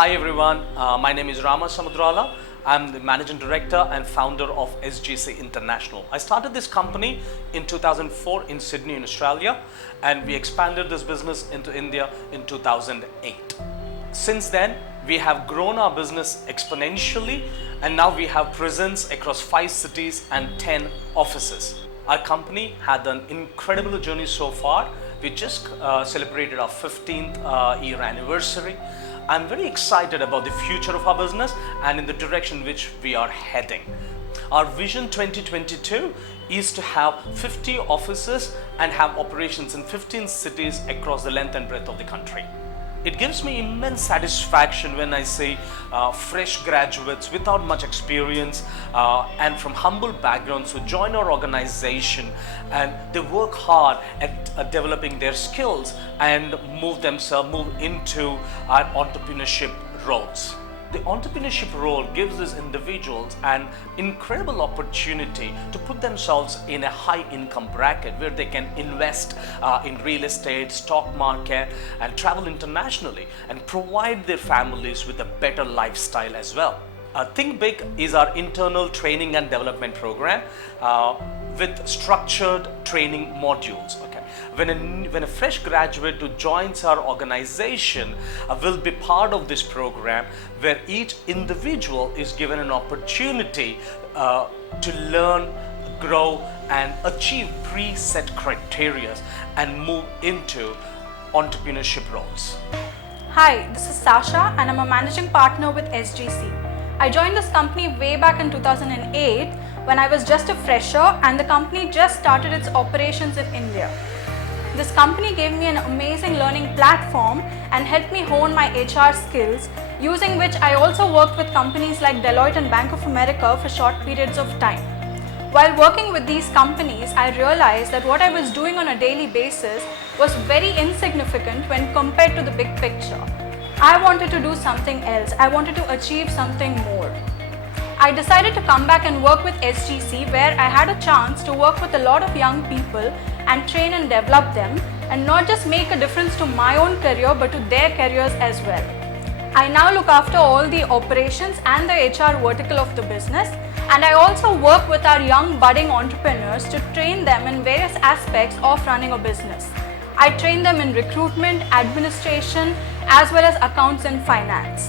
Hi everyone, my name is Rama Samudrala. I'm the managing director and founder of SGC International. I started this company in 2004 in Sydney in Australia, and we expanded this business into India in 2008. Since then, we have grown our business exponentially, and now we have presence across 5 cities and 10 offices. Our company had an incredible journey so far. We just celebrated our 15th year anniversary. I'm very excited about the future of our business and in the direction which we are heading. Our vision 2022 is to have 50 offices and have operations in 15 cities across the length and breadth of the country. It gives me immense satisfaction when I see fresh graduates without much experience and from humble backgrounds who join our organization, and they work hard at developing their skills and move into our entrepreneurship roles. The entrepreneurship role gives these individuals an incredible opportunity to put themselves in a high income bracket where they can invest in real estate, stock market, and travel internationally and provide their families with a better lifestyle as well. Think Big is our internal training and development program with structured training modules. When a fresh graduate who joins our organization will be part of this program, where each individual is given an opportunity to learn, grow, and achieve preset criteria and move into entrepreneurship roles. Hi, this is Sasha and I'm a managing partner with SGC. I joined this company way back in 2008 when I was just a fresher and the company just started its operations in India. This company gave me an amazing learning platform and helped me hone my HR skills, using which I also worked with companies like Deloitte and Bank of America for short periods of time. While working with these companies, I realized that what I was doing on a daily basis was very insignificant when compared to the big picture. I wanted to do something else. I wanted to achieve something more. I decided to come back and work with SGC, where I had a chance to work with a lot of young people and train and develop them, and not just make a difference to my own career but to their careers as well. I now look after all the operations and the HR vertical of the business, and I also work with our young budding entrepreneurs to train them in various aspects of running a business. I train them in recruitment, administration, as well as accounts and finance.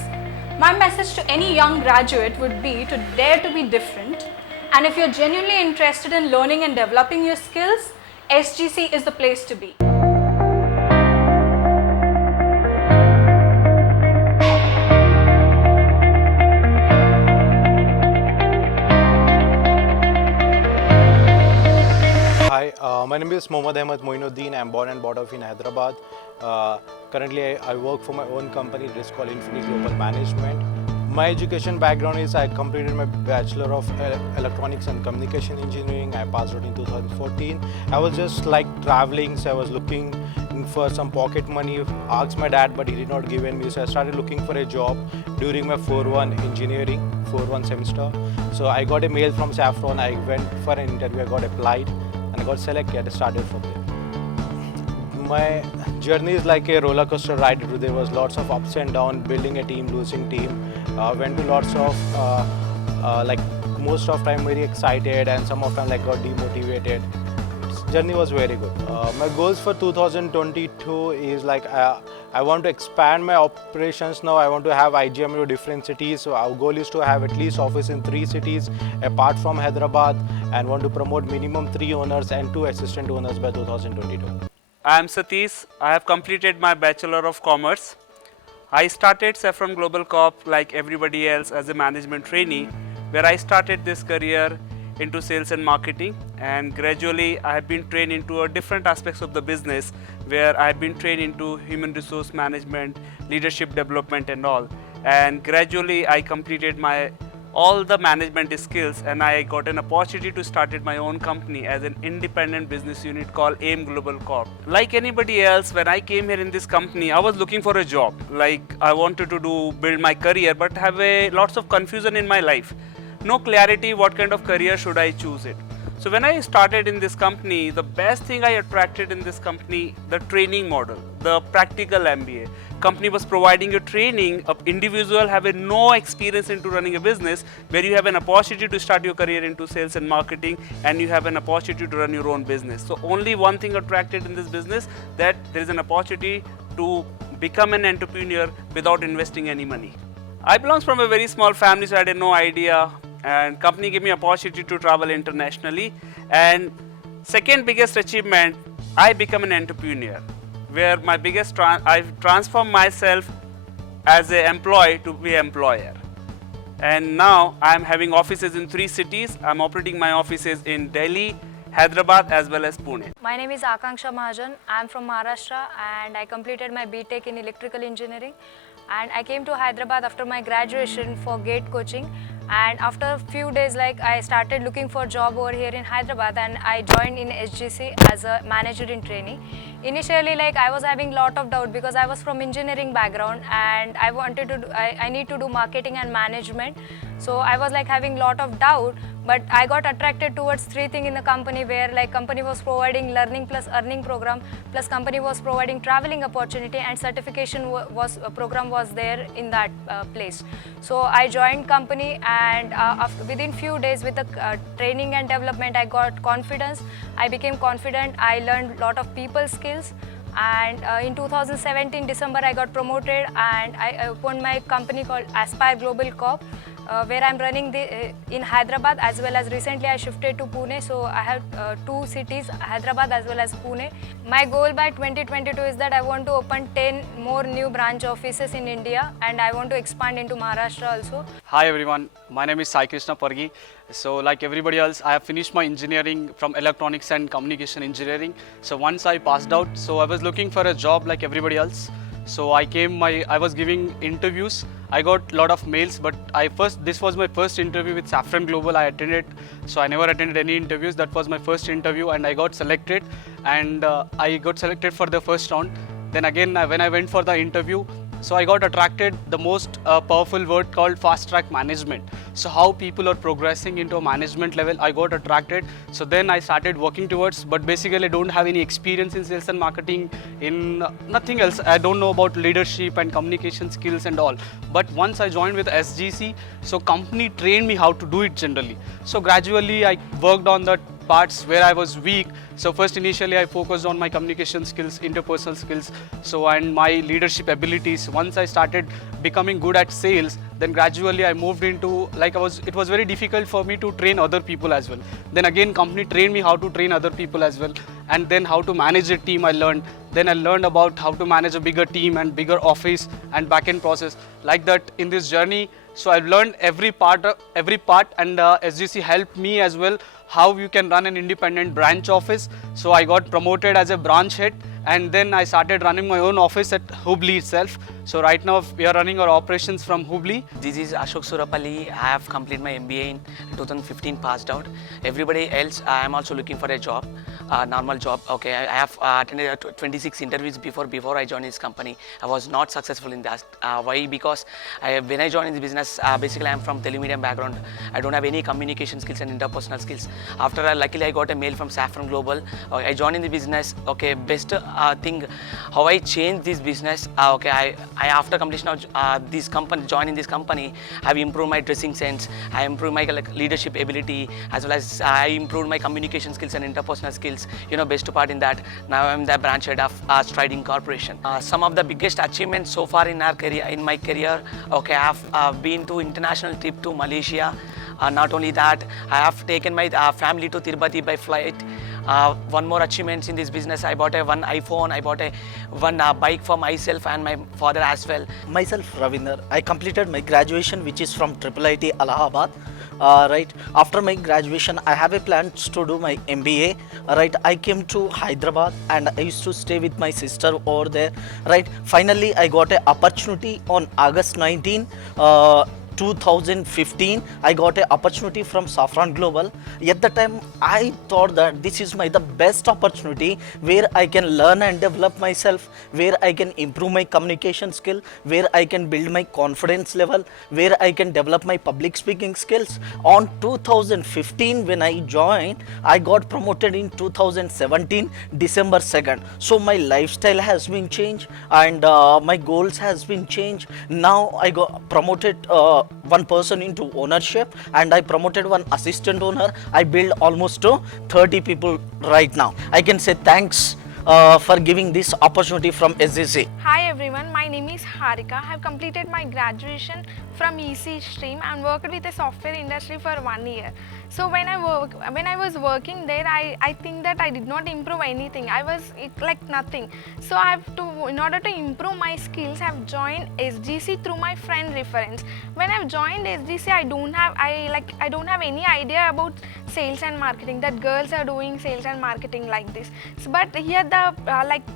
My message to any young graduate would be to dare to be different, and if you're genuinely interested in learning and developing your skills, SGC is the place to be. Hi, my name is Mohammad Ahmed Moinuddin. I'm born and brought up in Hyderabad. Currently, I work for my own company. It is called Infinity Global Management. My education background is I completed my Bachelor of Electronics and Communication Engineering. I passed out in 2014. I was just like traveling, so I was looking for some pocket money. Asked my dad, but he did not give me. So I started looking for a job during my 4-1 engineering, 4-1 semester. So I got a mail from Saffron. I went for an interview. I got applied and I got selected. I started from there. My journey is like a roller coaster ride. There was lots of ups and downs, building a team, losing team. Went to lots of like most of time very excited, and some of time like got demotivated. Journey was very good. My goals for 2022 is like I want to expand my operations now. I want to have IGM to different cities. So our goal is to have at least office in 3 cities apart from Hyderabad, and want to promote minimum 3 owners and 2 assistant owners by 2022. I am Satish. I have completed my Bachelor of Commerce. I started Saffron Global Corp like everybody else as a management trainee, where I started this career into sales and marketing, and gradually I have been trained into different aspects of the business, where I have been trained into human resource management, leadership development and all, and gradually I completed all the management skills, and I got an opportunity to start my own company as an independent business unit called AIM Global Corp. Like anybody else, when I came here in this company, I was looking for a job. Like I wanted to build my career, but have lots of confusion in my life. No clarity what kind of career should I choose it. So when I started in this company, the best thing I attracted in this company, the training model, the practical MBA. Company was providing you training of individual having no experience into running a business, where you have an opportunity to start your career into sales and marketing, and you have an opportunity to run your own business. So only one thing attracted in this business, that there is an opportunity to become an entrepreneur without investing any money. I belong from a very small family, so I had no idea, and company gave me opportunity to travel internationally. And second biggest achievement, I become an entrepreneur, where my biggest I've transformed myself as an employee to be an employer. And now I'm having offices in 3 cities. I'm operating my offices in Delhi, Hyderabad as well as Pune. My name is Akanksha Mahajan. I am from Maharashtra and I completed my BTech in electrical engineering, and I came to Hyderabad after my graduation for GATE coaching, and after a few days I started looking for a job over here in Hyderabad, and I joined in SGC as a manager in trainee. Initially I was having lot of doubt because I was from engineering background and I wanted to I need to do marketing and management. So I was having lot of doubt, but I got attracted towards 3 things in the company, where company was providing learning plus earning program, plus company was providing traveling opportunity, and certification program was there in that place. So I joined company, and within few days with the training and development, I got confidence. I became confident. I learned lot of people skills. And in 2017 December I got promoted, and I opened my company called Aspire Global Corp, where I'm running in Hyderabad, as well as recently I shifted to Pune. So I have 2 cities, Hyderabad as well as Pune. My goal by 2022 is that I want to open 10 more new branch offices in India, and I want to expand into Maharashtra also. Hi everyone, my name is Sai Krishna Pargi. So like everybody else, I have finished my engineering from electronics and communication engineering. So once I passed out, so I was looking for a job like everybody else. So I was giving interviews. I got a lot of mails, but this was my first interview with Saffron Global. I attended, so I never attended any interviews. That was my first interview, and I got selected, and I got selected for the first round. Then again, when I went for the interview, so I got attracted the most powerful word called fast track management. So how people are progressing into a management level, I got attracted. So then I started working towards, but basically I don't have any experience in sales and marketing, in nothing else. I don't know about leadership and communication skills and all. But once I joined with SGC, so company trained me how to do it generally. So gradually I worked on the parts where I was weak. So first initially I focused on my communication skills, interpersonal skills, so and my leadership abilities. Once I started becoming good at sales, then gradually I moved into it was very difficult for me to train other people as well. Then again company trained me how to train other people as well, and then how to manage a team I learned. Then I learned about how to manage a bigger team and bigger office and back-end process. Like that in this journey, so I've learned every part, and SGC helped me as well how you can run an independent branch office. So I got promoted as a branch head, and then I started running my own office at Hubli itself. So right now we are running our operations from Hubli. This is Ashok Surapalli. I have completed my MBA in 2015, passed out. Everybody else, I am also looking for a job, normal job. Okay, I have attended 26 interviews before I joined this company. I was not successful in that. Why? Because when I joined this business, basically I am from Telugu medium background. I don't have any communication skills and interpersonal skills. After luckily I got a mail from Saffron Global. I joined in the business. Okay, best thing how I changed this business. Okay, I after completion of this company, joining this company, I have improved my dressing sense. I improved my leadership ability, as well as I improved my communication skills and interpersonal skills. Best part in that, now I'm the branch head of Striding Corporation. Some of the biggest achievements so far in my career. Okay, I have been to international trip to Malaysia. Not only that, I have taken my family to Tirupati by flight. One more achievement in this business, I bought one iPhone, I bought one bike for myself and my father as well. Myself Ravinder, I completed my graduation, which is from IIIT Allahabad. Right after my graduation, I have a plan to do my MBA. Right, I came to Hyderabad and I used to stay with my sister over there. Right, finally I got an opportunity on August 19. 2015, I got an opportunity from Safran Global. At the time, I thought that this is the best opportunity where I can learn and develop myself, where I can improve my communication skill, where I can build my confidence level, where I can develop my public speaking skills. On 2015, when I joined, I got promoted in 2017, December 2nd. So my lifestyle has been changed and my goals has been changed. Now I got promoted one person into ownership and I promoted one assistant owner. I build almost 30 people right now. I can say thanks for giving this opportunity from SJC. Hi everyone, my name is Harika. I have completed my graduation from EC stream and worked with the software industry for 1 year. So when I was working there, I think that I did not improve anything. I was like nothing. So in order to improve my skills, I have joined SGC through my friend reference. When I've joined SGC, I don't have any idea about sales and marketing, that girls are doing sales and marketing like this. But here the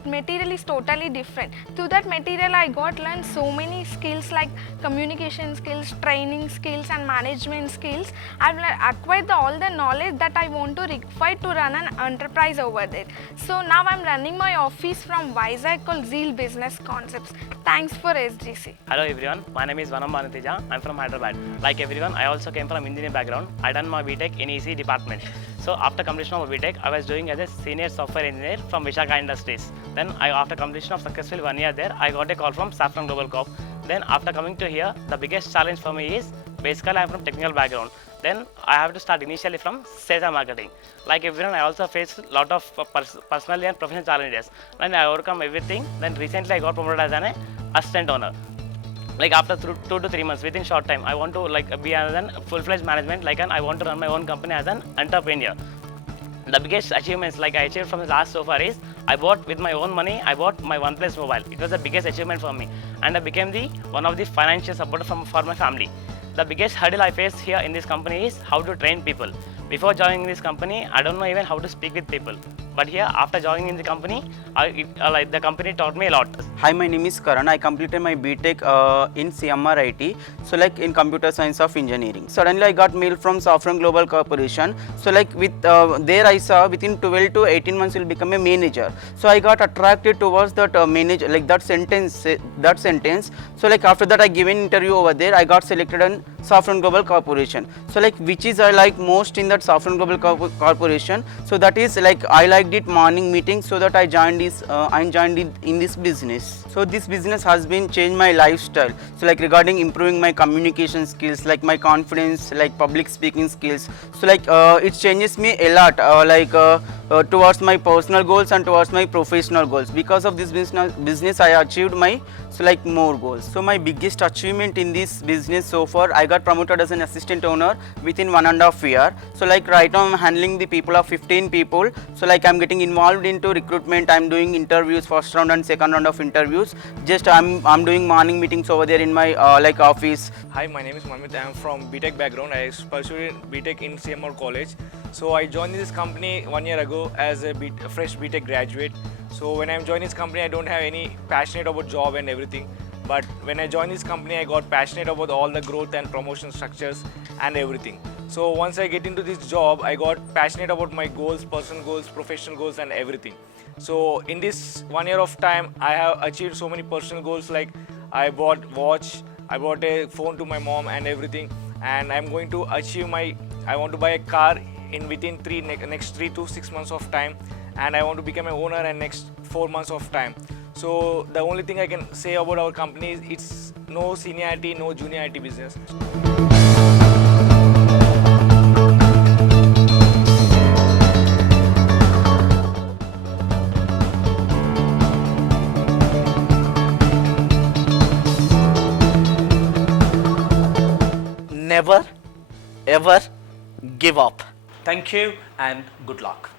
material is totally different. Through that material, I got learned so many skills like communication skills, training skills and management skills. I've acquired all the knowledge that I want to require to run an enterprise over there. So now I'm running my office from Vizag called Zeal Business Concepts. Thanks for SGC. Hello everyone, my name is Vanam Banateja. I'm from Hyderabad. Like everyone, I also came from engineering background. I done my BTech in EC department. So after completion of BTech, I was doing as a senior software engineer from Vishaka Industries. Then after completion of successful 1 year there, I got a call from Safran Global Corp. Then after coming to here, the biggest challenge for me is basically I'm from technical background. Then I have to start initially from sales and marketing. Like everyone, I also faced a lot of personal and professional challenges. And I overcome everything. Then recently I got promoted as an assistant owner. Like after 2 to 3 months, within short time, I want to be as a full-fledged management. I want to run my own company as an entrepreneur. The biggest achievements I achieved from the last so far is I bought with my own money. I bought my OnePlus mobile. It was the biggest achievement for me, and I became one of the financial supporter for my family. The biggest hurdle I faced here in this company is how to train people. Before joining this company, I don't know even how to speak with people. But here, after joining in the company, the company taught me a lot. Hi, my name is Karan. I completed my BTech in CMR IT, so in computer science of engineering. Suddenly, I got mail from Safran Global Corporation. So there I saw within 12 to 18 months you'll become a manager. So I got attracted towards that manager, that sentence. So after that, I given interview over there. I got selected on Safran Global Corporation. So which is I like most in that Safran Global Corporation. So that is I liked it morning meeting, so that I joined in this business. So this business has been changed my lifestyle. So regarding improving my communication skills, my confidence, public speaking skills. So it changes me a lot. Towards my personal goals and towards my professional goals. Because of this business I achieved my more goals. So my biggest achievement in this business so far, I got promoted as an assistant owner within 1.5 years. So right now I'm handling the people of 15 people. So I'm getting involved into recruitment. I'm doing interviews, first round and second round of interviews. Just I'm doing morning meetings over there in my office. Hi, my name is Manmit. I am from BTech background. I pursued BTech in CMR College. So I joined this company 1 year ago as a fresh BTech graduate. So when I'm joining this company, I don't have any passionate about job and everything. But when I joined this company, I got passionate about all the growth and promotion structures and everything. So once I get into this job, I got passionate about my goals, personal goals, professional goals and everything. So in this 1 year of time, I have achieved so many personal goals, like I bought watch, I bought a phone to my mom and everything. And I'm going to achieve I want to buy a car within next 3 to 6 months of time, and I want to become an owner in next 4 months of time. So the only thing I can say about our company is it's no seniority, no juniority business. Never ever give up. Thank you and good luck.